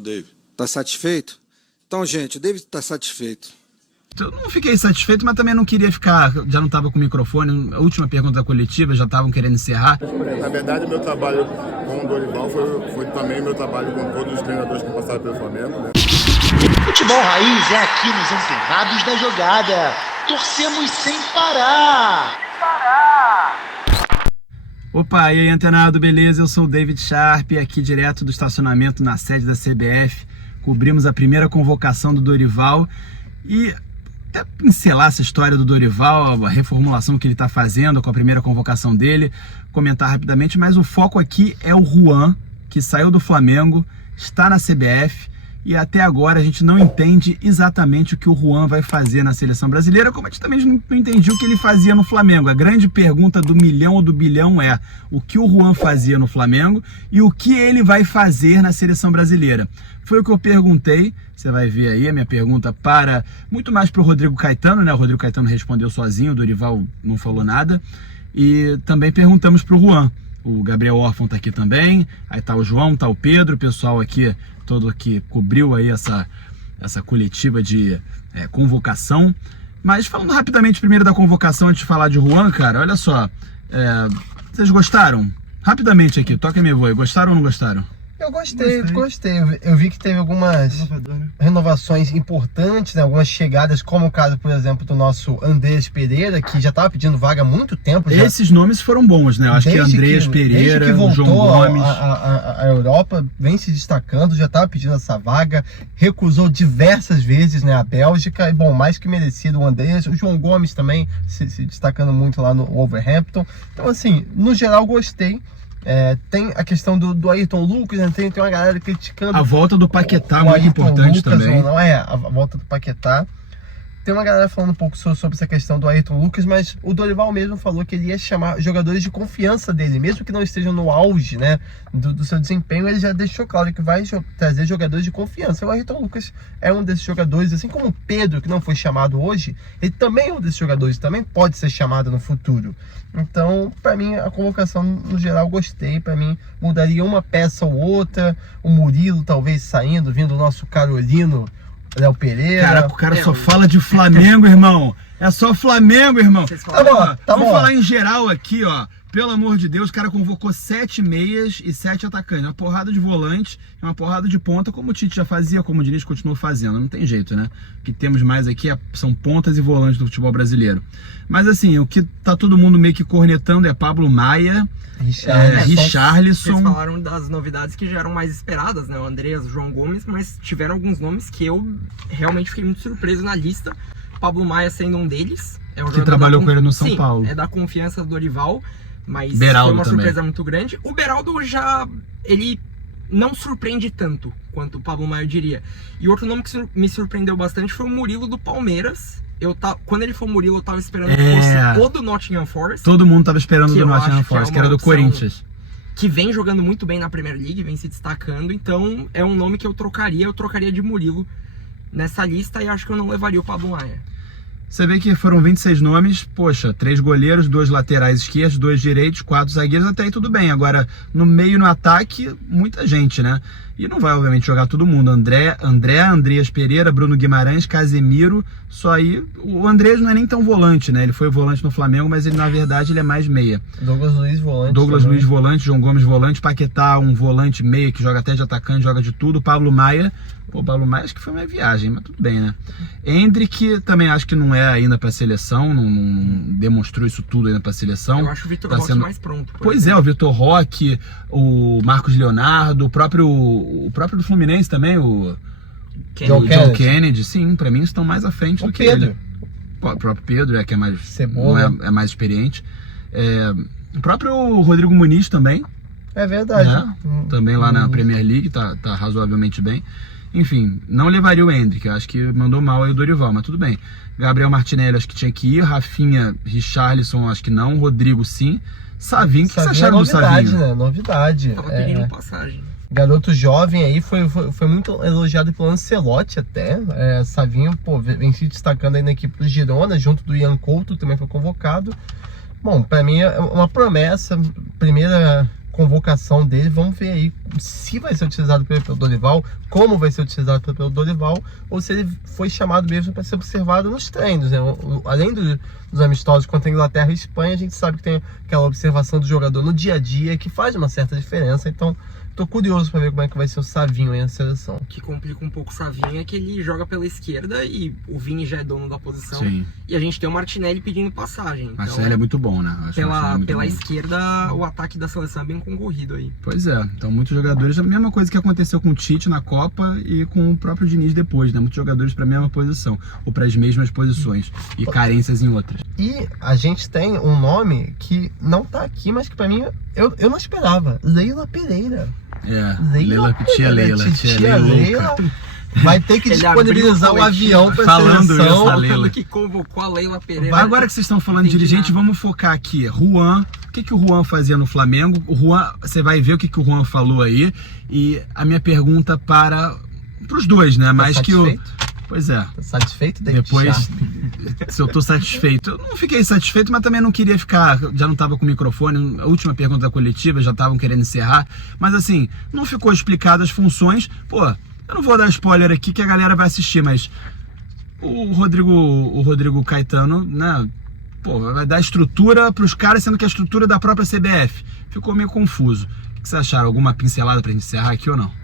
Ô, David. Tá satisfeito? Então, gente, o David tá satisfeito. Eu não fiquei satisfeito, mas também não queria ficar, já não estava com o microfone, a última pergunta da coletiva, já estavam querendo encerrar. Na verdade, meu trabalho com o Dorival foi também meu trabalho com todos os treinadores que passaram pelo Flamengo, né? Futebol Raiz é aqui nos Antenados da Jogada. Torcemos sem parar. Opa, e aí, antenado, beleza? Eu sou o David Sharp, aqui direto do estacionamento na sede da CBF. Cobrimos a primeira convocação do Dorival e até pincelar essa história do Dorival, a reformulação que ele está fazendo com a primeira convocação dele, comentar rapidamente, mas o foco aqui é o Juan, que saiu do Flamengo, está na CBF e até agora a gente não entende exatamente o que o Juan vai fazer na seleção brasileira, como a gente também não entendia o que ele fazia no Flamengo. A grande pergunta do milhão ou do bilhão é o que o Juan fazia no Flamengo e o que ele vai fazer na seleção brasileira. Foi o que eu perguntei, você vai ver aí a minha pergunta muito mais para o Rodrigo Caetano, né? O Rodrigo Caetano respondeu sozinho, o Dorival não falou nada. E também perguntamos para o Juan. O Gabriel Orfan tá aqui também, aí tá o João, tá o Pedro, o pessoal aqui, todo que cobriu aí essa coletiva de convocação. Mas falando rapidamente primeiro da convocação, antes de falar de Juan, cara, olha só, vocês gostaram? Rapidamente aqui, toca minha voz, gostaram ou não gostaram? Eu gostei. Eu vi que teve algumas renovações importantes, né? Algumas chegadas, como o caso, por exemplo, do nosso Andrés Pereira, que já estava pedindo vaga há muito tempo. Esses nomes foram bons, né? Eu acho que Andrés Pereira, desde que voltou o João Gomes. A Europa, vem se destacando, já estava pedindo essa vaga, recusou diversas vezes, né, a Bélgica, e bom, mais que merecido o Andrés, o João Gomes também se destacando muito lá no Wolverhampton. Então, assim, no geral, gostei. Tem a questão do Ayrton Lucas, né? Tem uma galera criticando a volta do Paquetá, muito importante também. Não é a volta do Paquetá. Tem uma galera falando um pouco sobre essa questão do Ayrton Lucas, mas o Dorival mesmo falou que ele ia chamar jogadores de confiança dele, mesmo que não estejam no auge, né, do seu desempenho, ele já deixou claro que vai trazer jogadores de confiança. O Ayrton Lucas é um desses jogadores, assim como o Pedro, que não foi chamado hoje, ele também é um desses jogadores, também pode ser chamado no futuro. Então, para mim, a convocação, no geral, gostei. Para mim, mudaria uma peça ou outra, o Murilo talvez saindo, vindo o nosso Carolino, Léo Pereira. Caraca, o cara só fala de Flamengo, irmão. É só Flamengo, irmão. Vamos falar em geral aqui, ó. Pelo amor de Deus, o cara convocou 7 meias e 7 atacantes. Uma porrada de volante e uma porrada de ponta, como o Tite já fazia, como o Diniz continuou fazendo. Não tem jeito, né? O que temos mais aqui são pontas e volantes do futebol brasileiro. Mas assim, o que tá todo mundo meio que cornetando é Pablo Maia, Richarlison. Vocês falaram das novidades que já eram mais esperadas, né? O Andrés, o João Gomes, mas tiveram alguns nomes que eu realmente fiquei muito surpreso na lista. Pablo Maia sendo um deles. É um que trabalhou com ele no São Paulo. É da confiança do Dorival, mas Beraldo foi uma também. surpresa muito grande. O Beraldo ele não surpreende tanto quanto o Pablo Maia, eu diria. E outro nome que me surpreendeu bastante foi o Murilo do Palmeiras. Quando ele foi o Murilo, eu tava esperando que fosse o do Nottingham Forest. Todo mundo tava esperando do Nottingham Forest, que era do Corinthians. Que vem jogando muito bem na Premier League, vem se destacando. Então é um nome que eu trocaria de Murilo nessa lista, e acho que eu não levaria o Pablo Maia. Você vê que foram 26 nomes, poxa, 3 goleiros, 2 laterais esquerdos, 2 direitos, 4 zagueiros, até aí tudo bem. Agora, no meio, no ataque, muita gente, né? E não vai, obviamente, jogar todo mundo. Andreas Pereira, Bruno Guimarães, Casemiro, só aí... O Andreas não é nem tão volante, né? Ele foi volante no Flamengo, mas ele, na verdade, ele é mais meia. Douglas Luiz volante. Douglas Luiz volante, João Gomes volante, Paquetá um volante meia, que joga até de atacante, joga de tudo. Pablo Maia... Pô, Pablo Maia acho que foi uma viagem, mas tudo bem, né? Endrick também acho que não é ainda pra seleção, não demonstrou isso tudo ainda pra seleção. Eu acho o Vitor Roque mais pronto. Pois é, o Vitor Roque, o Marcos Leonardo, o próprio do Fluminense também, o John Kennedy, sim, pra mim estão mais à frente do que ele. O próprio Pedro, que é mais, é mais experiente. O próprio Rodrigo Muniz também. É verdade. Também lá na Premier League, tá razoavelmente bem. Enfim, não levaria o Endrick, acho que mandou mal aí o Dorival, mas tudo bem. Gabriel Martinelli acho que tinha que ir, Rafinha, Richarlison acho que não, Rodrigo sim. Savinho, o que vocês acharam do Savinho? Né? Novidade. Tava pedindo passagem. Garoto jovem aí, foi muito elogiado pelo Ancelotti até. Savinho, vem se destacando aí na equipe do Girona, junto do Ian Couto, também foi convocado. Bom, pra mim é uma promessa, primeira convocação dele. Vamos ver aí se vai ser utilizado pelo Dorival, como vai ser utilizado pelo Dorival, ou se ele foi chamado mesmo para ser observado nos treinos, né? Além dos amistosos contra a Inglaterra e Espanha, a gente sabe que tem aquela observação do jogador no dia a dia que faz uma certa diferença. Então, tô curioso para ver como é que vai ser o Savinho aí na seleção. O que complica um pouco o Savinho é que ele joga pela esquerda e o Vini já é dono da posição. Sim. E a gente tem o Martinelli pedindo passagem. Então, Marcelo é muito bom, né? Acho pela esquerda, o ataque da seleção é bem concorrido aí. Pois é, então muitos jogadores, a mesma coisa que aconteceu com o Tite na Copa e com o próprio Diniz depois, né? Muitos jogadores para a mesma posição, ou para as mesmas posições, e carências em outras. E a gente tem um nome que não tá aqui, mas que para mim eu não esperava. Leila Pereira. Tia Leila. Vai ter que Ele disponibilizar abriu um o avião pra Falando seleção. isso, a Leila. Que convocou a Leila Pereira. Agora que vocês estão falando de Entendi dirigente, nada. vamos focar aqui. Juan, o que o Juan fazia no Flamengo? O Juan, você vai ver o que o Juan falou aí. E a minha pergunta para os dois, né? Mais que o... Pois é. Tá satisfeito, David Depois, Sharp? se eu tô satisfeito. Eu não fiquei satisfeito, mas também não queria ficar. Já não tava com o microfone. A última pergunta da coletiva, já estavam querendo encerrar. Mas assim, não ficou explicado as funções. Pô, eu não vou dar spoiler aqui que a galera vai assistir, mas o Rodrigo Caetano, né? Pô, vai dar estrutura pros caras, sendo que a estrutura é da própria CBF. Ficou meio confuso. O que vocês acharam? Alguma pincelada pra gente encerrar aqui ou não?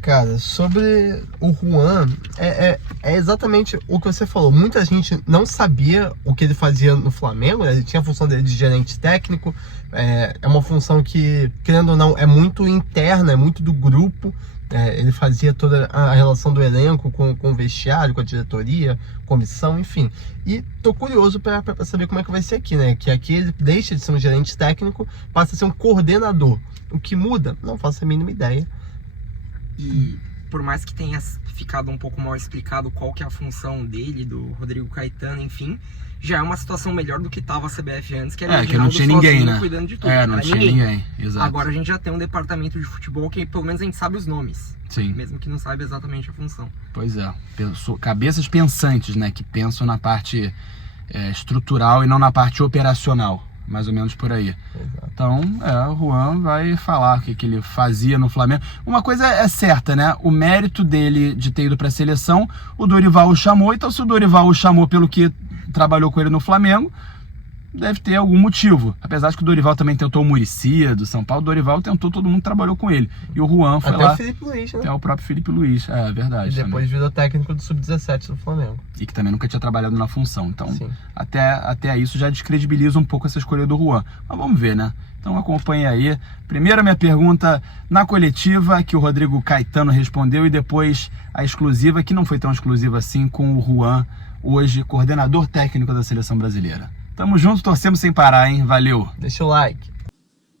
Cara, sobre o Juan, é exatamente o que você falou. Muita gente não sabia o que ele fazia no Flamengo, né? Ele tinha a função dele de gerente técnico, é uma função que, querendo ou não, é muito interna, é muito do grupo. Ele fazia toda a relação do elenco com o vestiário, com a diretoria, comissão, enfim. E tô curioso para saber como é que vai ser aqui, né? Que aqui ele deixa de ser um gerente técnico, passa a ser um coordenador. O que muda? Não faço a mínima ideia. E por mais que tenha ficado um pouco mal explicado qual que é a função dele, do Rodrigo Caetano, enfim, já é uma situação melhor do que estava a CBF antes, que era que não tinha ninguém, né? Cuidando de tudo. Não tinha ninguém, exato. Agora a gente já tem um departamento de futebol que pelo menos a gente sabe os nomes. Sim. Mesmo que não saiba exatamente a função. Pois é. Cabeças pensantes, né? Que pensam na parte estrutural e não na parte operacional. Mais ou menos por aí. Exato. Então, o Juan vai falar o que ele fazia no Flamengo. Uma coisa é certa, né? O mérito dele de ter ido para a seleção, o Dorival o chamou. Então, se o Dorival o chamou pelo que trabalhou com ele no Flamengo, deve ter algum motivo. Apesar de que o Dorival também tentou o Muricy do São Paulo, o Dorival tentou, todo mundo trabalhou com ele. E o Juan foi até lá. o Felipe Luiz, né? Até o próprio Felipe Luiz, é verdade. E depois virou técnico do Sub-17 do Flamengo. E que também nunca tinha trabalhado na função. Então, Sim. até isso já descredibiliza um pouco essa escolha do Juan. Mas vamos ver, né? Então acompanhe aí. Primeiro a minha pergunta na coletiva, que o Rodrigo Caetano respondeu, e depois a exclusiva, que não foi tão exclusiva assim, com o Juan, hoje coordenador técnico da Seleção Brasileira. Tamo junto, torcemos sem parar, hein? Valeu! Deixa o like.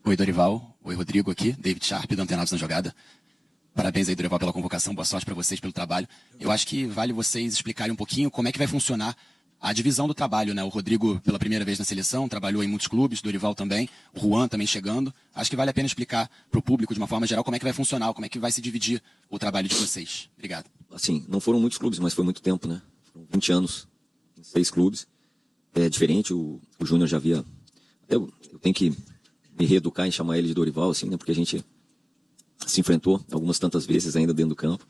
Oi, Dorival. Oi, Rodrigo aqui. David Sharp, do Antenados na Jogada. Parabéns aí, Dorival, pela convocação. Boa sorte para vocês pelo trabalho. Eu acho que vale vocês explicarem um pouquinho como é que vai funcionar a divisão do trabalho, né? O Rodrigo, pela primeira vez na seleção, trabalhou em muitos clubes, Dorival também, o Juan também chegando. Acho que vale a pena explicar para o público, de uma forma geral, como é que vai funcionar, como é que vai se dividir o trabalho de vocês. Obrigado. Assim, não foram muitos clubes, mas foi muito tempo, né? Foram 20 anos em 6 clubes. É diferente, o Júnior já havia... Eu tenho que me reeducar em chamar ele de Dorival, assim, né? Porque a gente se enfrentou algumas tantas vezes ainda dentro do campo.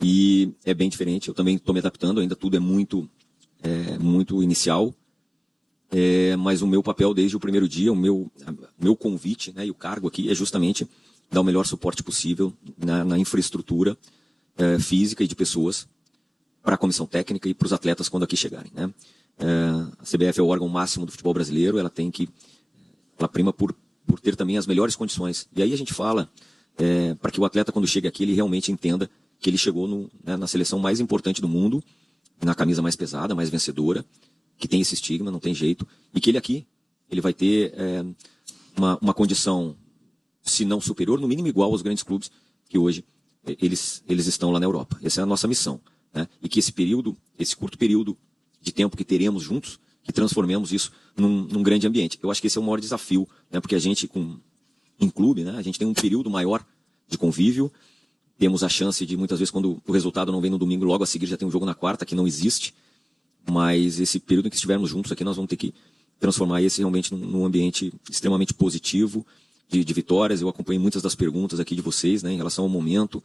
E é bem diferente, eu também estou me adaptando, ainda tudo é muito inicial. Mas o meu papel desde o primeiro dia, o meu convite, né, e o cargo aqui é justamente dar o melhor suporte possível na infraestrutura física e de pessoas para a comissão técnica e para os atletas quando aqui chegarem, né? A CBF é o órgão máximo do futebol brasileiro, ela prima por ter também as melhores condições. E aí a gente fala para que o atleta, quando chega aqui, ele realmente entenda que ele chegou na seleção mais importante do mundo, na camisa mais pesada, mais vencedora, que tem esse estigma, não tem jeito, e que ele vai ter uma condição, se não superior, no mínimo igual aos grandes clubes que hoje eles estão lá na Europa. Essa é a nossa missão, né? E que esse curto período de tempo que teremos juntos, que transformemos isso num grande ambiente. Eu acho que esse é o maior desafio, né? Porque a gente, em clube, né, a gente tem um período maior de convívio, temos a chance de, muitas vezes, quando o resultado não vem no domingo, logo a seguir já tem um jogo na quarta, que não existe, mas esse período em que estivermos juntos aqui, nós vamos ter que transformar esse realmente num ambiente extremamente positivo, de vitórias. Eu acompanhei muitas das perguntas aqui de vocês, né, em relação ao momento.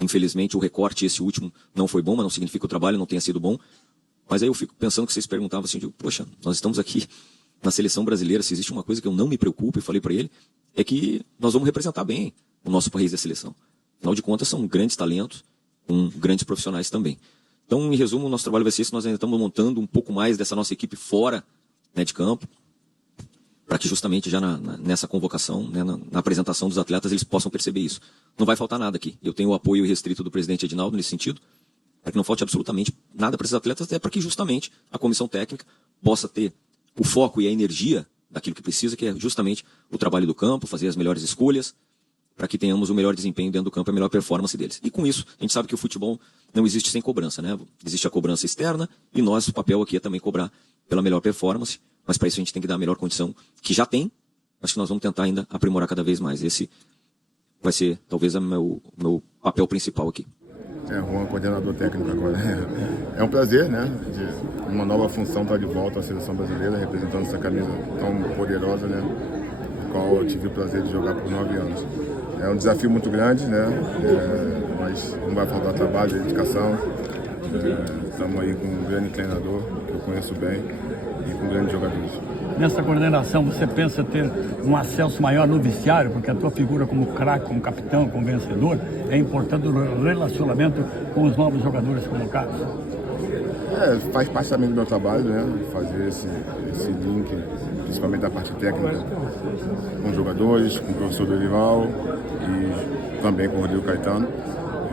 Infelizmente, o recorte, esse último, não foi bom, mas não significa que o trabalho não tenha sido bom. Mas aí eu fico pensando que vocês perguntavam assim, digo, poxa, nós estamos aqui na seleção brasileira, se existe uma coisa que eu não me preocupo, e falei para ele, é que nós vamos representar bem o nosso país da seleção. Afinal de contas, são grandes talentos, com grandes profissionais também. Então, em resumo, o nosso trabalho vai ser esse, nós ainda estamos montando um pouco mais dessa nossa equipe fora, né, de campo, para que justamente já nessa convocação, né, na apresentação dos atletas, eles possam perceber isso. Não vai faltar nada aqui. Eu tenho o apoio restrito do presidente Edinaldo nesse sentido, para que não falte absolutamente nada para esses atletas, até para que justamente a comissão técnica possa ter o foco e a energia daquilo que precisa, que é justamente o trabalho do campo, fazer as melhores escolhas, para que tenhamos o melhor desempenho dentro do campo, a melhor performance deles. E com isso, a gente sabe que o futebol não existe sem cobrança, né? Existe a cobrança externa e nosso papel aqui é também cobrar pela melhor performance, mas para isso a gente tem que dar a melhor condição que já tem, mas que nós vamos tentar ainda aprimorar cada vez mais. Esse vai ser talvez o meu papel principal aqui. Juan, coordenador técnico agora. É um prazer, né? De uma nova função estar de volta à seleção brasileira, representando essa camisa tão poderosa, né? A qual eu tive o prazer de jogar por 9 anos. É um desafio muito grande, né? Mas não vai faltar trabalho, dedicação. Estamos aí com um grande treinador, que eu conheço bem, e com grandes jogadores. Nessa coordenação, você pensa ter um acesso maior no vestiário, porque a tua figura como craque, como capitão, como vencedor, é importante no relacionamento com os novos jogadores colocados? Faz parte também do meu trabalho, né? Fazer esse link, principalmente da parte técnica, com os jogadores, com o professor Dorival e também com o Rodrigo Caetano.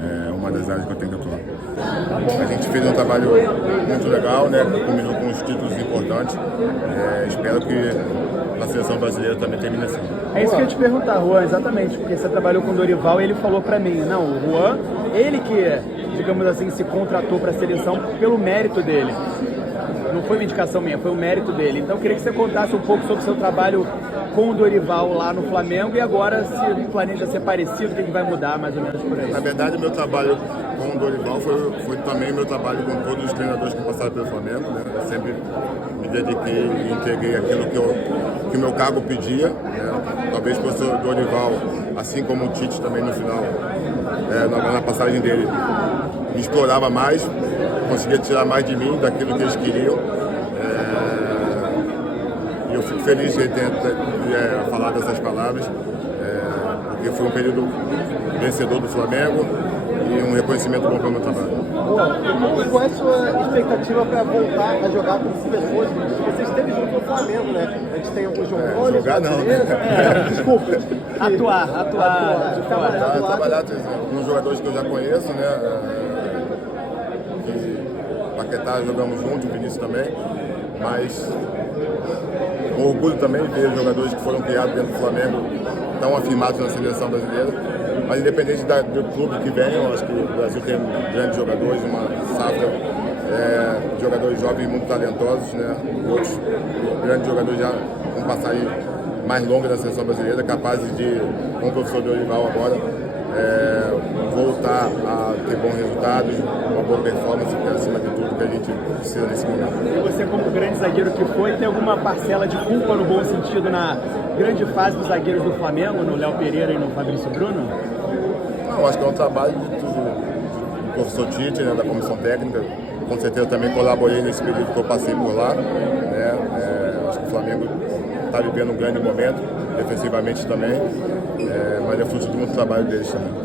É uma das áreas que eu tenho que atuar. A gente fez um trabalho muito legal, né? Combinou com os títulos importantes. Espero que a seleção brasileira também termine assim. É isso que eu ia te perguntar, Juan, exatamente, porque você trabalhou com o Dorival e ele falou pra mim, não, o Juan, ele que, digamos assim, se contratou pra seleção pelo mérito dele. Não foi uma indicação minha, foi o mérito dele. Então eu queria que você contasse um pouco sobre o seu trabalho com o Dorival lá no Flamengo e agora se planeja ser parecido, o que vai mudar mais ou menos por aí? Na verdade, meu trabalho com o Dorival foi também meu trabalho com todos os treinadores que passaram pelo Flamengo, né? Eu sempre me dediquei e entreguei aquilo que o meu cargo pedia, né? Talvez fosse o Dorival, assim como o Tite também no final, na passagem dele, me explorava mais, conseguia tirar mais de mim, daquilo que eles queriam. E eu fico feliz de ele ter falado essas palavras, porque foi um período vencedor do Flamengo e um reconhecimento bom para o meu trabalho. Qual é a sua expectativa para voltar a jogar com as pessoas? Você esteve junto com o Flamengo, né? A gente tem o João Gomes, jogar não. Desculpa. Atuar. Trabalhar com jogadores que eu já conheço, né? Paquetá jogamos juntos, o Vinícius também, mas com orgulho também de ver jogadores que foram criados dentro do Flamengo tão afirmados na seleção brasileira. Mas independente do clube que vem, eu acho que o Brasil tem grandes jogadores, uma safra de jogadores jovens muito talentosos, né? Outros grandes jogadores já com passagem mais longa da seleção brasileira, capazes de, com o professor Dorival agora, voltar a ter bons resultados, uma boa performance, que é acima de tudo que a gente precisa nesse momento. Você, como grande zagueiro que foi, tem alguma parcela de culpa no bom sentido na grande fase dos zagueiros do Flamengo, no Léo Pereira e no Fabrício Bruno? Não, acho que é um trabalho do professor Tite, né, da comissão técnica. Com certeza também colaborei nesse período que eu passei por lá, né? Acho que o Flamengo está vivendo um grande momento, defensivamente também, mas é fruto de muito trabalho deles também.